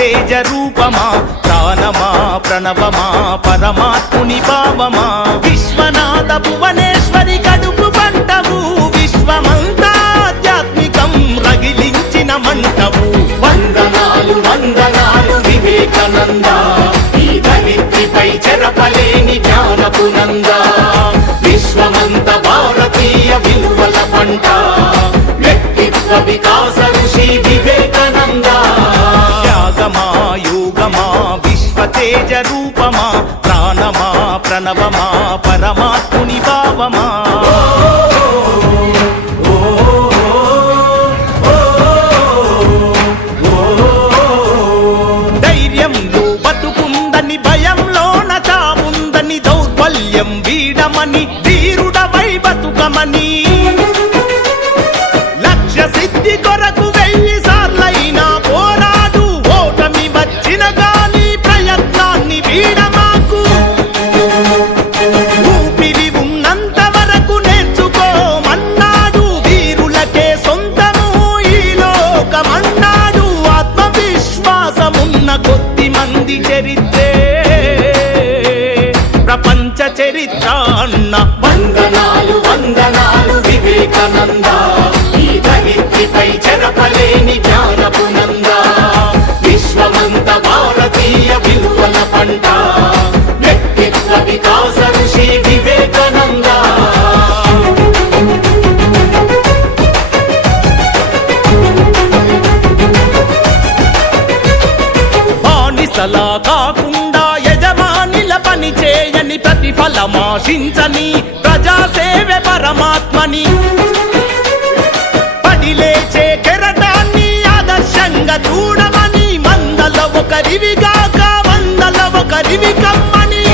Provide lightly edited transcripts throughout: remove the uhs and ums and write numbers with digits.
విశ్వతేజ రూపమా ప్రాణమా ప్రణవమా పరమాత్ముని భావమా విశ్వనాథ భువనేశ్వరి కడుపు పంటవు విశ్వమంతా ఆధ్యాత్మికం రగిలించిన మంటవు వందనాలు వందనాలు వివేకానంద ఈ ధరిత్రిపై చెరపలేని జ్ఞానపు నంద విశ్వమంత భారతీయ విలువల పంట వ్యక్తిత్వ వికాస ఋషి వివేకానంద త్యాగమా యోగమా విశ్వతేజ రూపమా ప్రాణమా ప్రణవమా పరమాత్ముని భావమా ధైర్యంలో బతుకుందని భయంలోన చావుందని దౌర్బల్యం వీడమని ధీరుడవై బతుకమని లక్ష్య సిద్ధి కొరకు 1000 సార్లైనా పోరాడు ఓటమి వచ్చిన గాని ప్రయత్నాన్ని వీడమాకు ఊపిరి ఉన్నంత వరకు నేర్చుకోమన్నాడు వీరులకే సొంతము ఈ లోకమన్నాడు ఆత్మవిశ్వాసమున్న కొద్ది మంది చరిత్రే ప్రపంచ చరిత్ర అన్న వందనాలు వందనాలు వివేకానంద ఈ ధరిత్రిపై చెరపలేని జ్ఞానపు నంద విశ్వమంత భారతీయ విలువల పంట వ్యక్తిత్వ వికాస ఋషి వివేకానంద బానిసలా కాకుండా యజమానిల పని చేయని ప్రతిఫలమాశించని ప్రజాసేవే పరమాత్మని పడిలేచే కెరటాన్ని ఆదర్శంగా చూడమని మందల ఒకరివిగాక వందల ఒకరివి కమ్మని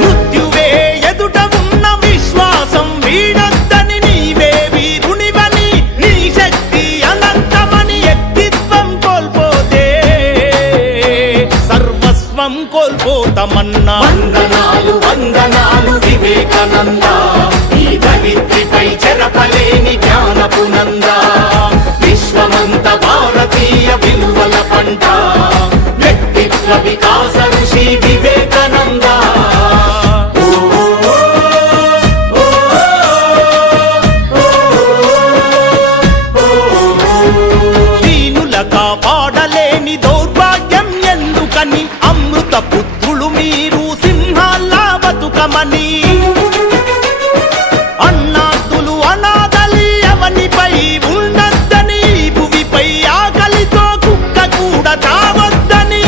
మృత్యువే ఎదుట ఉన్న విశ్వాసం వీడొద్దని నీవే వీరునివని నీ శక్తి అనంతమని వ్యక్తిత్వం కోల్పోతే సర్వస్వం కోల్పోతామన్నా వందనాలు వందనాలు వివేకానంద ఈ ధరిత్రిపై చెరపలేని జ్ఞానపు నంద విశ్వమంత భారతీయ విలువల పంట వ్యక్తిత్వ వికాస ఋషి వివేకానంద దీనుల కాపాడలేని దౌర్భాగ్యం ఎందుకని అమృత పుత్రులు మీరు సింహాల్లా బతుకమని అన్నార్థులు అనాథలి అవనిపై ఉన్నద్దని భువిపై ఆకలితో కుక్క కూడా చావద్దని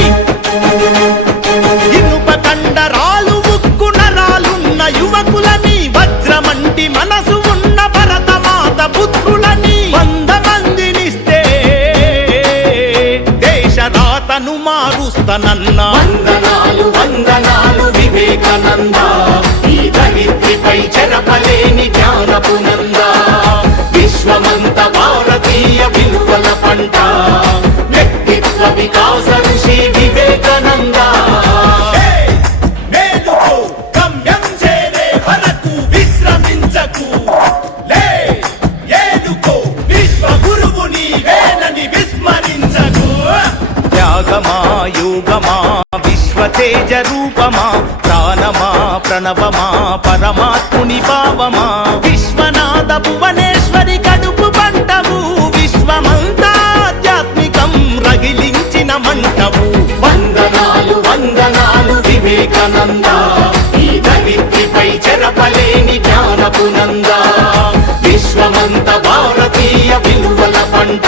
ఇనుప కండరాలు ఉక్కు నరాలున్న యువకులని వజ్రమంటి మనసు ఉన్న భరతమాత పుత్రులని 100 మందినిస్తే దేశ రాతను మారుస్తానన్నా వందనాలు వందనాలు వివేకానంద ఈ ధరిత్రిపై చెరపలేని జ్ఞానపు నంద విశ్వమంత భారతీయ విలువల పంట వ్యక్తిత్వ వికాస ఋషి వివేకానంద మేలుకో గమ్యం చేరే వరకు విశ్రమించకు లే ఏలుకో విశ్వ గురువు నీవేనని విస్మరించకు త్యాగమా యోగమా విశ్వతేజ రూపమా ప్రాణమా ప్రణవమా పరమాత్ముని భావమా విశ్వనాథ భువనేశ్వరి కడుపు పంటవు విశ్వమంతా ఆధ్యాత్మికం రగిలించిన మంటవు వందనాలు వందనాలు వివేకానంద ఈ ధరిత్రిపై చెరపలేని జ్ఞానపు నంద విశ్వమంత భారతీయ విలువల పంట